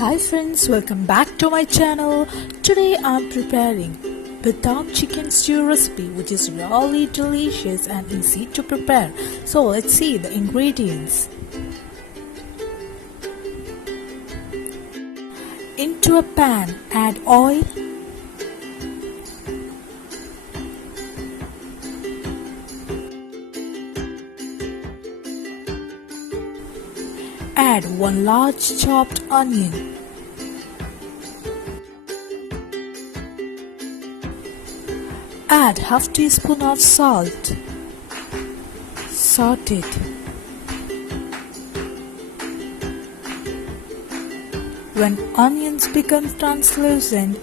Hi friends, welcome back to my channel. Today I'm preparing Almond Chicken stew recipe, which is really delicious and easy to prepare. So let's see the ingredients. Into a pan, add oil, add 1 large chopped onion, add half teaspoon of salt, saute it. When onions become translucent,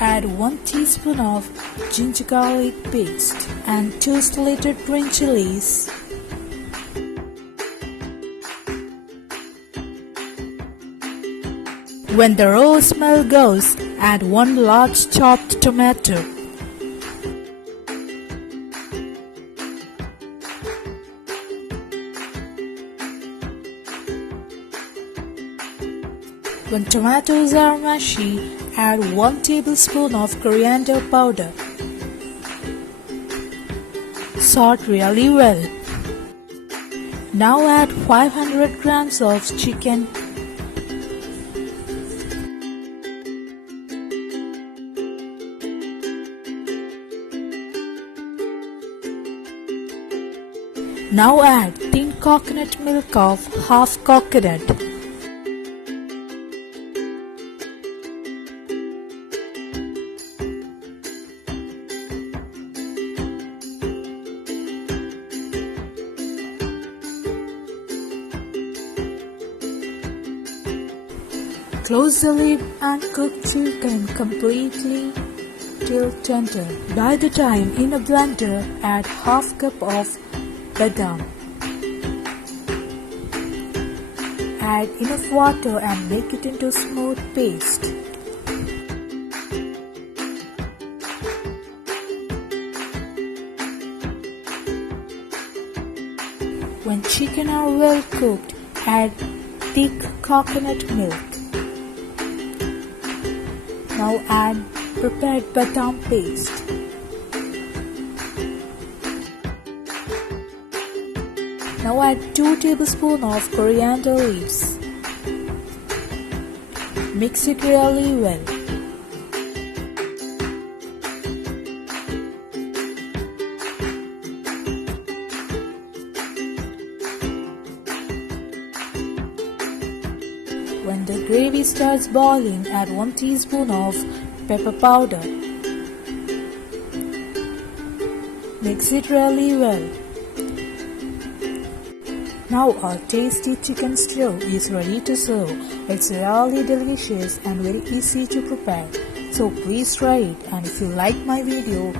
add 1 teaspoon of ginger garlic paste and 2 slated green chilies. When the raw smell goes, add 1 large chopped tomato. When tomatoes are mushy, add 1 tablespoon of coriander powder. Salt really well. Now add 500 grams of chicken. Now add thin coconut milk of half coconut. Close the lid and cook chicken completely till tender. By the time in a blender, add half cup of badam. Add enough water and make it into smooth paste. When chicken are well cooked, add thick coconut milk. Now add prepared badam paste. Now add 2 tablespoons of coriander leaves. Mix it really well. When the gravy starts boiling, add 1 teaspoon of pepper powder. Mix it really well. Now our tasty chicken stew is ready to serve. It's really delicious and very easy to prepare. So please try it, and if you like my video,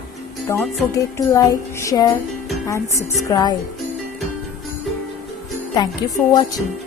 don't forget to like, share and subscribe. Thank you for watching.